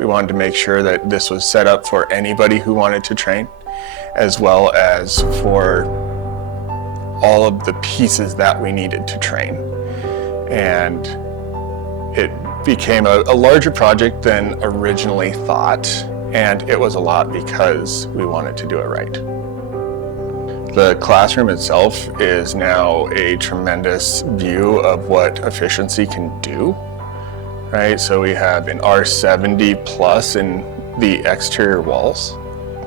We wanted to make sure that this was set up for anybody who wanted to train, as well as for all of the pieces that we needed to train. And it became a larger project than originally thought, and it was a lot because we wanted to do it right. The classroom itself is now a tremendous view of what efficiency can do, right? So we have an R70 plus in the exterior walls,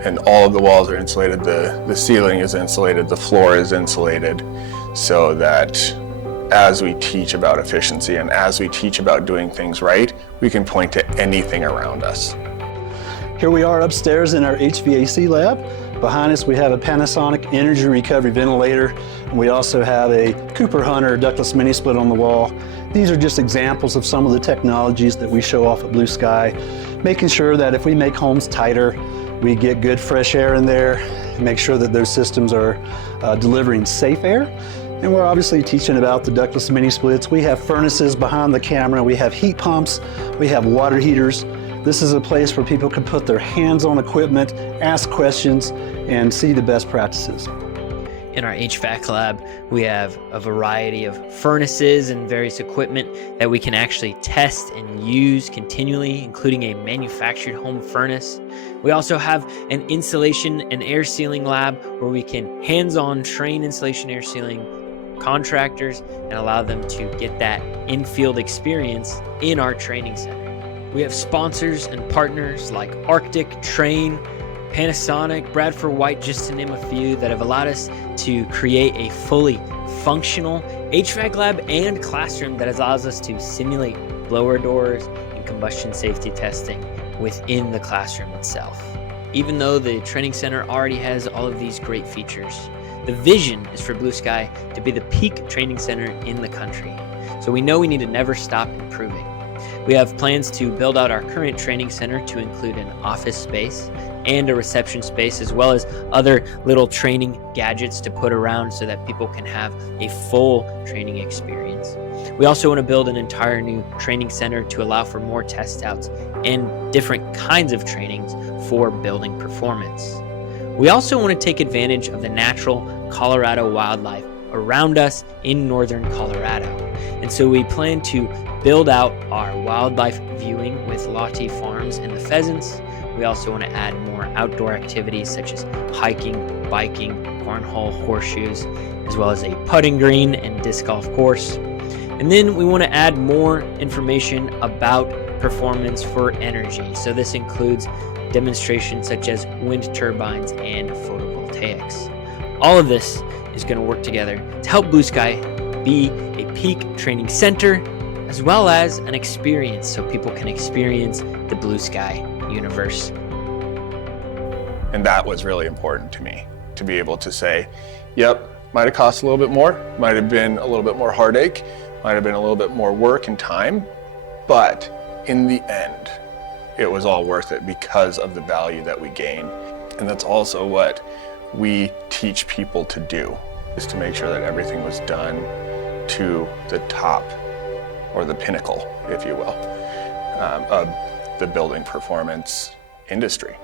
and all of the walls are insulated. The ceiling is insulated, the floor is insulated, so that as we teach about efficiency and as we teach about doing things right, we can point to anything around us. Here we are upstairs in our HVAC lab. Behind us we have a Panasonic energy recovery ventilator, and we also have a Cooper Hunter ductless mini split on the wall. These are just examples of some of the technologies that we show off at Blue Sky, making sure that if we make homes tighter, we get good fresh air in there, make sure that those systems are delivering safe air. And we're obviously teaching about the ductless mini splits. We have furnaces behind the camera, we have heat pumps, we have water heaters. This is a place where people can put their hands on equipment, ask questions, and see the best practices. In our HVAC lab, we have a variety of furnaces and various equipment that we can actually test and use continually, including a manufactured home furnace. We also have an insulation and air sealing lab where we can hands-on train insulation air sealing contractors and allow them to get that in-field experience in our training center. We have sponsors and partners like Arctic, Trane, Panasonic, Bradford White, just to name a few, that have allowed us to create a fully functional HVAC lab and classroom that allows us to simulate blower doors and combustion safety testing within the classroom itself. Even though the training center already has all of these great features, the vision is for Blue Sky to be the peak training center in the country. So we know we need to never stop improving. We have plans to build out our current training center to include an office space and a reception space, as well as other little training gadgets to put around so that people can have a full training experience. We also want to build an entire new training center to allow for more test outs and different kinds of trainings for building performance. We also want to take advantage of the natural Colorado wildlife around us in northern Colorado. And so we plan to build out our wildlife viewing with Lottie Farms and the pheasants. We also want to add more outdoor activities such as hiking, biking, cornhole, horseshoes, as well as a putting green and disc golf course. And then we want to add more information about performance for energy. So this includes demonstrations such as wind turbines and photovoltaics. All of this is going to work together to help Blue Sky be a peak training center, as well as an experience so people can experience the Blue Sky universe. And that was really important to me, to be able to say, yep, might have cost a little bit more, might have been a little bit more heartache, might have been a little bit more work and time, but in the end, it was all worth it because of the value that we gain. And that's also what we teach people to do, is to make sure that everything was done to the top, or the pinnacle, if you will, of the building performance industry.